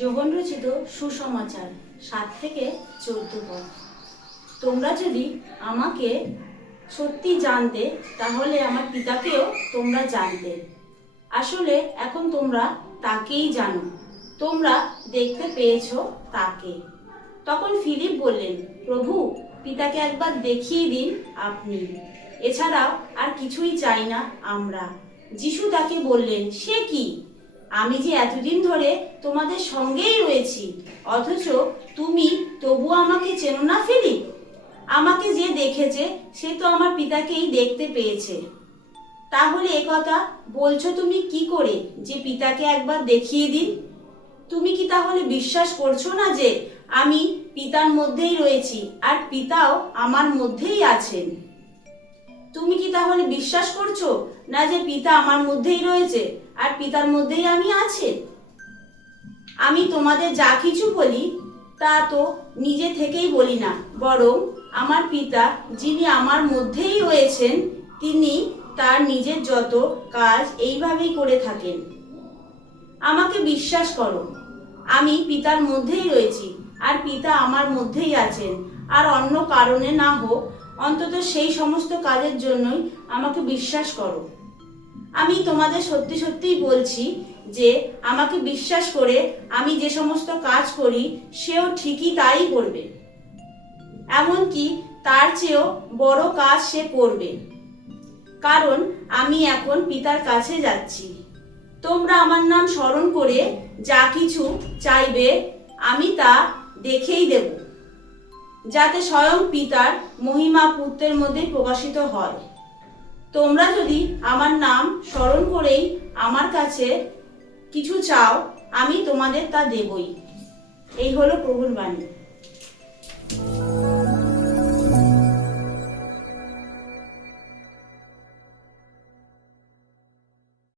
যোগন রচিত সুসমাচার 7 থেকে 14 পদ। তোমরা যদি আমাকে সত্যি জানতে তাহলে আমার পিতাকেও তোমরা জানতে। আসলে এখন তোমরা তাকেই জানো, তোমরা দেখতে পেয়েছো তাকে। তখন ফিলিপ বললেন, প্রভু, পিতাকে একবার দেখিয়ে দিন আপনি, এছাড়াও আর কিছুই চাই না আমরা। যিশু তাকে বললেন, সে কি? আমি যে এতদিন ধরে তোমাদের সঙ্গেই রয়েছি, অথচ তুমি তবু আমাকে চেনো না ফিলিপ? আমাকে যে দেখেছে সে তো আমার পিতাকেই দেখতে পেয়েছে। তাহলে একথা বলছো তুমি কি করে যে পিতাকে একবার দেখিয়ে দিন? তুমি কি তাহলে বিশ্বাস করছো না যে আমি পিতার মধ্যেই রয়েছি আর পিতাও আমার মধ্যেই আছেন? তুমি কি তাহলে বিশ্বাস করছো না যে পিতা আমার মধ্যেই রয়েছে আর পিতার মধ্যেই আমি আছি? আমি তোমাদের যা কিছু বলি তা তো নিজে থেকেই বলি না, বরং আমার পিতা যিনি আমার মধ্যেই রয়েছেন তিনি তার নিজের যত কাজ এইভাবেই করে থাকেন। আমাকে বিশ্বাস করো, আমি পিতার মধ্যেই রয়েছি আর পিতা আমার মধ্যেই আছেন। আর অন্য কারণে না হোক, অন্তত সেই সমস্ত কাজের জন্যই আমাকে বিশ্বাস করো। আমি তোমাদের সত্যি সত্যিই বলছি যে আমাকে বিশ্বাস করে আমি যে সমস্ত কাজ করি সেও ঠিকই তাই করবে, এমনকি তার চেয়েও বড় কাজ সে করবে, কারণ আমি এখন পিতার কাছে যাচ্ছি। তোমরা আমার নাম স্মরণ করে যা কিছু চাইবে আমি তা দেখেই দেব, যাতে স্বয়ং পিতার মহিমা পুত্রের মধ্যে প্রকাশিত হয়। তোমরা যদি আমার নাম স্মরণ করেই আমার কাছে কিছু চাও, আমি তোমাদের তা দেবই। এই হলো প্রভুর বাণী।